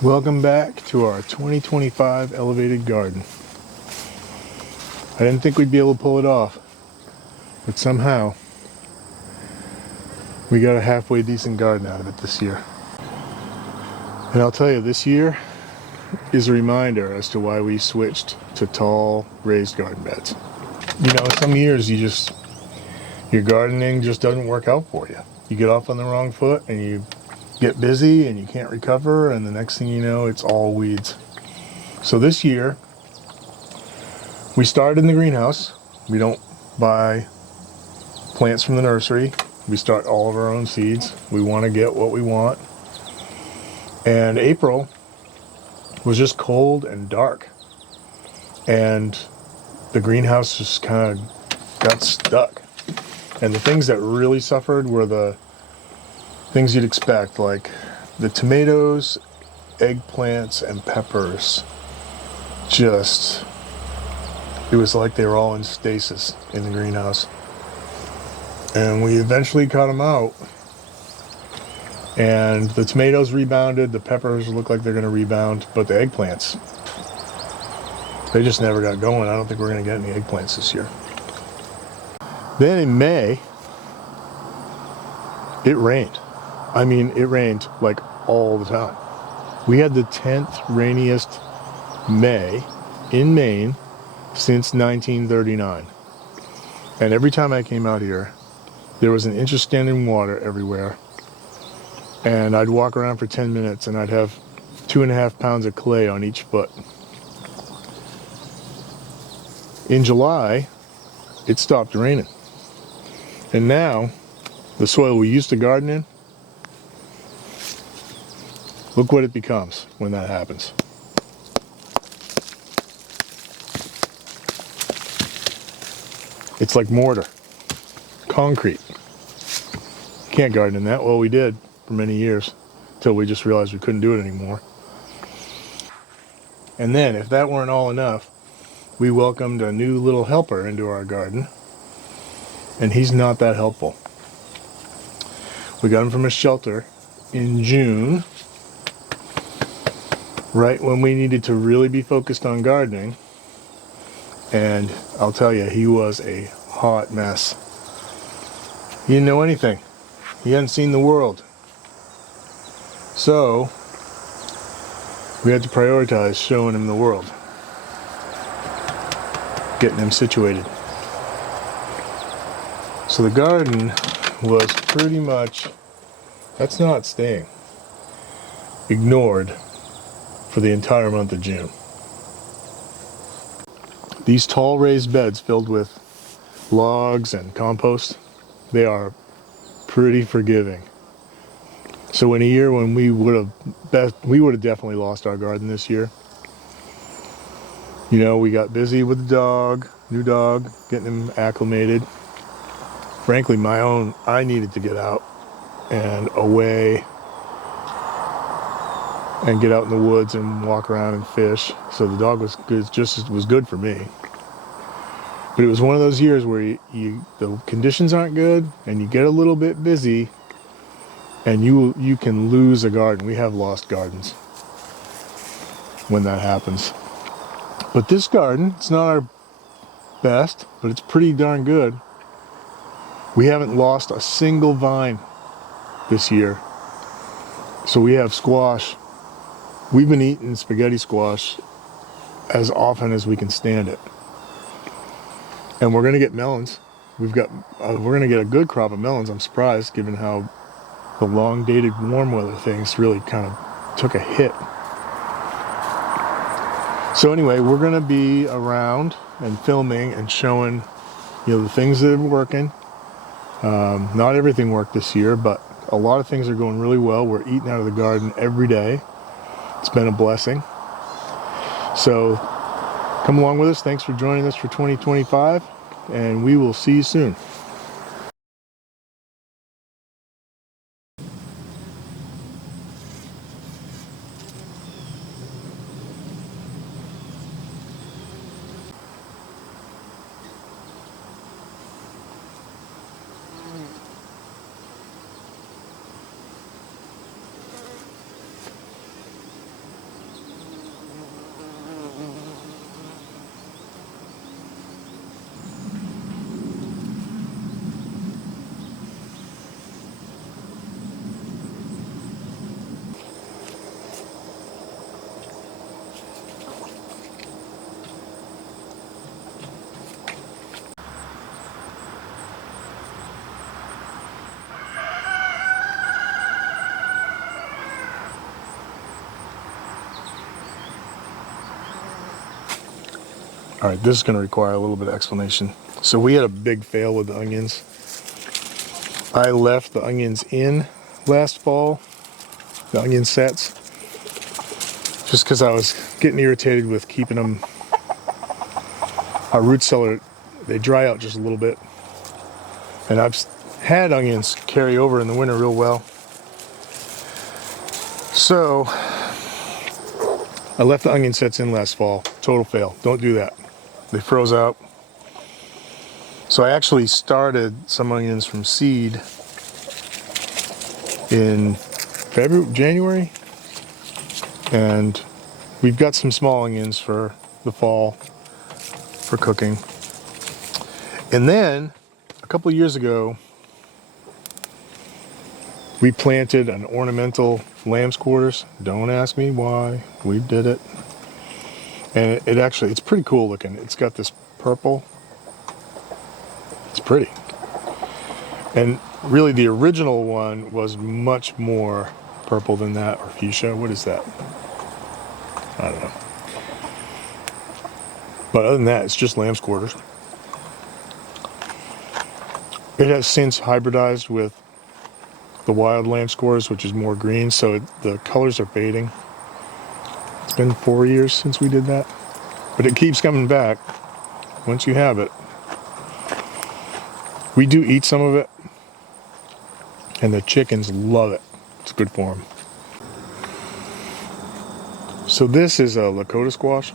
Welcome back to our 2025 elevated garden. I didn't think we'd be able to pull it off, but somehow we got a halfway decent garden out of it this year. And I'll tell you, this year is a reminder as to why we switched to tall raised garden beds. You know, some years your gardening just doesn't work out for you. You get off on the wrong foot and you get busy and you can't recover, and the next thing you know, it's all weeds. So this year, we started in the greenhouse. We don't buy plants from the nursery. We start all of our own seeds. We want to get what we want. And April was just cold and dark. And the greenhouse just kind of got stuck. And the things that really suffered were the things you'd expect, like the tomatoes, eggplants, and peppers. It was like they were all in stasis in the greenhouse. And we eventually cut them out. And the tomatoes rebounded, the peppers look like they're going to rebound, but the eggplants, they just never got going. I don't think we're going to get any eggplants this year. Then in May, it rained. I mean, it rained like all the time. We had the 10th rainiest May in Maine since 1939. And every time I came out here, there was an inch of standing water everywhere. And I'd walk around for 10 minutes and I'd have 2.5 pounds of clay on each foot. In July, it stopped raining. And now, the soil we used to garden in, look what it becomes when that happens. It's like mortar, concrete. Can't garden in that. Well, we did for many years until we just realized we couldn't do it anymore. And then, if that weren't all enough, we welcomed a new little helper into our garden, and he's not that helpful. We got him from a shelter in June, right when we needed to really be focused on gardening, and I'll tell you, he was a hot mess. He didn't know anything. He hadn't seen the world. So, we had to prioritize showing him the world, getting him situated. So the garden was pretty much, that's not staying, ignored for the entire month of June. These tall raised beds filled with logs and compost, they are pretty forgiving. So in a year when we would have definitely lost our garden this year. You know, we got busy with the dog, new dog, getting him acclimated. Frankly, I needed to get out and away and get out in the woods and walk around and fish. So the dog was good for me. But it was one of those years where the conditions aren't good and you get a little bit busy and you can lose a garden. We have lost gardens when that happens. But this garden, it's not our best, but it's pretty darn good. We haven't lost a single vine this year. So we have squash. We've been eating spaghetti squash as often as we can stand it. And we're going to get melons. We're going to get a good crop of melons. I'm surprised, given how the long-dated warm weather things really kind of took a hit. So anyway, we're going to be around and filming and showing, the things that are working. Not everything worked this year, but a lot of things are going really well. We're eating out of the garden every day. It's been a blessing. So come along with us. Thanks for joining us for 2025, and we will see you soon. All right, this is going to require a little bit of explanation. So we had a big fail with the onions. I left the onions in last fall, the onion sets, just because I was getting irritated with keeping them. Our root cellar, they dry out just a little bit. And I've had onions carry over in the winter real well. So I left the onion sets in last fall. Total fail. Don't do that. They froze out. So I actually started some onions from seed in January. And we've got some small onions for the fall for cooking. And then a couple of years ago, we planted an ornamental lamb's quarters. Don't ask me why. We did it. And it actually, it's pretty cool looking. It's got this purple. It's pretty. And really the original one was much more purple than that, or fuchsia. What is that? I don't know. But other than that, it's just lamb's quarters. It has since hybridized with the wild lamb's quarters, which is more green, so the colors are fading. It's been 4 years since we did that. But it keeps coming back once you have it. We do eat some of it, and the chickens love it. It's good for them. So this is a Lakota squash.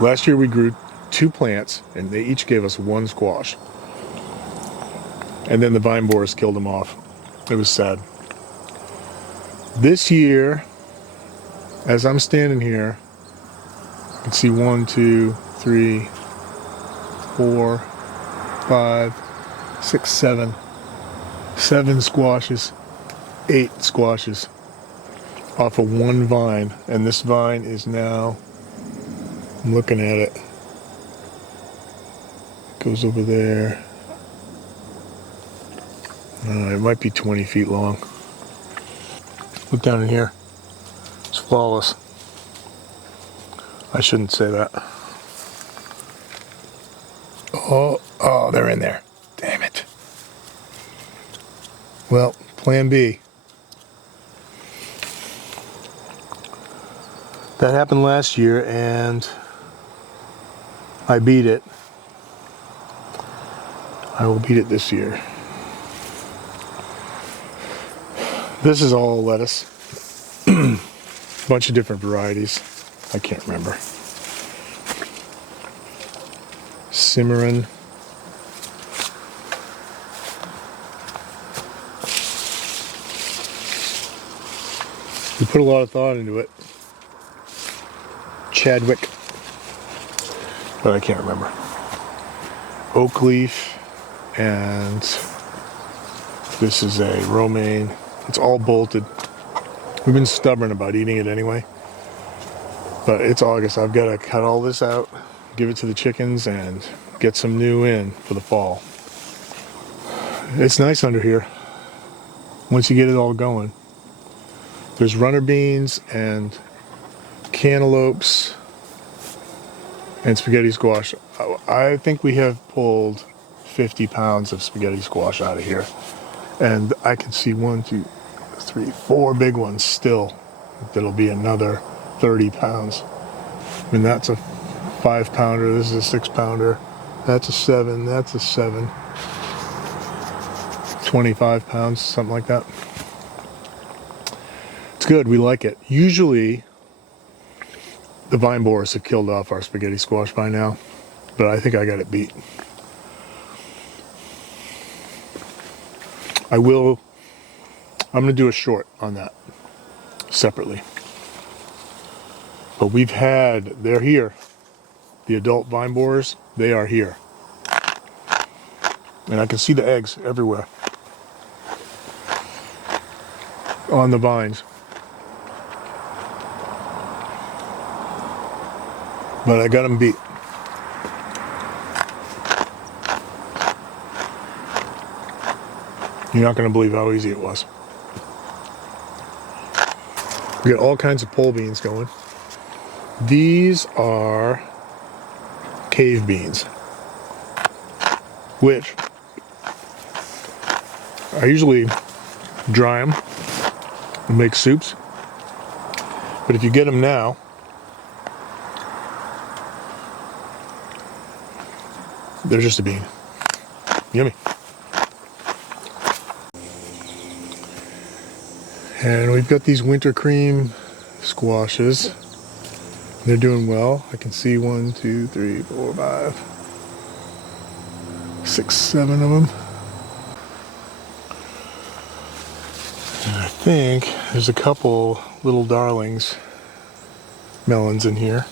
Last year we grew 2 plants, and they each gave us 1 squash. And then the vine borers killed them off. It was sad. This year, as I'm standing here, you can see 1, 2, 3, 4, 5, 6, 7. 7 squashes, 8 squashes off of 1 vine. And this vine is now, I'm looking at it, goes over there. It might be 20 feet long. Look down in here. It's flawless. I shouldn't say that. Oh, they're in there. Damn it. Well, plan B. That happened last year and I beat it. I will beat it this year. This is all lettuce. Bunch of different varieties. I can't remember. Cimarron. We put a lot of thought into it. Chadwick. But I can't remember. Oak leaf. And this is a romaine. It's all bolted. We've been stubborn about eating it anyway. But it's August. I've got to cut all this out, give it to the chickens, and get some new in for the fall. It's nice under here once you get it all going. There's runner beans and cantaloupes and spaghetti squash. I think we have pulled 50 pounds of spaghetti squash out of here. And I can see 1, 2, 3, 4 big ones still. That'll be another 30 pounds. I mean, that's a 5-pounder. This is a 6-pounder. That's a 7. That's a 7. 25 pounds, something like that. It's good. We like it. Usually, the vine borers have killed off our spaghetti squash by now, but I think I got it beat. I'm going to do a short on that separately. But they're here. The adult vine borers, they are here. And I can see the eggs everywhere on the vines. But I got them beat. You're not going to believe how easy it was. We got all kinds of pole beans going. These are cave beans, which I usually dry them and make soups. But if you get them now, they're just a bean. Yummy. And we've got these winter cream squashes. They're doing well. I can see 1, 2, 3, 4, 5, 6, 7 of them. And I think there's a couple little darlings melons in here.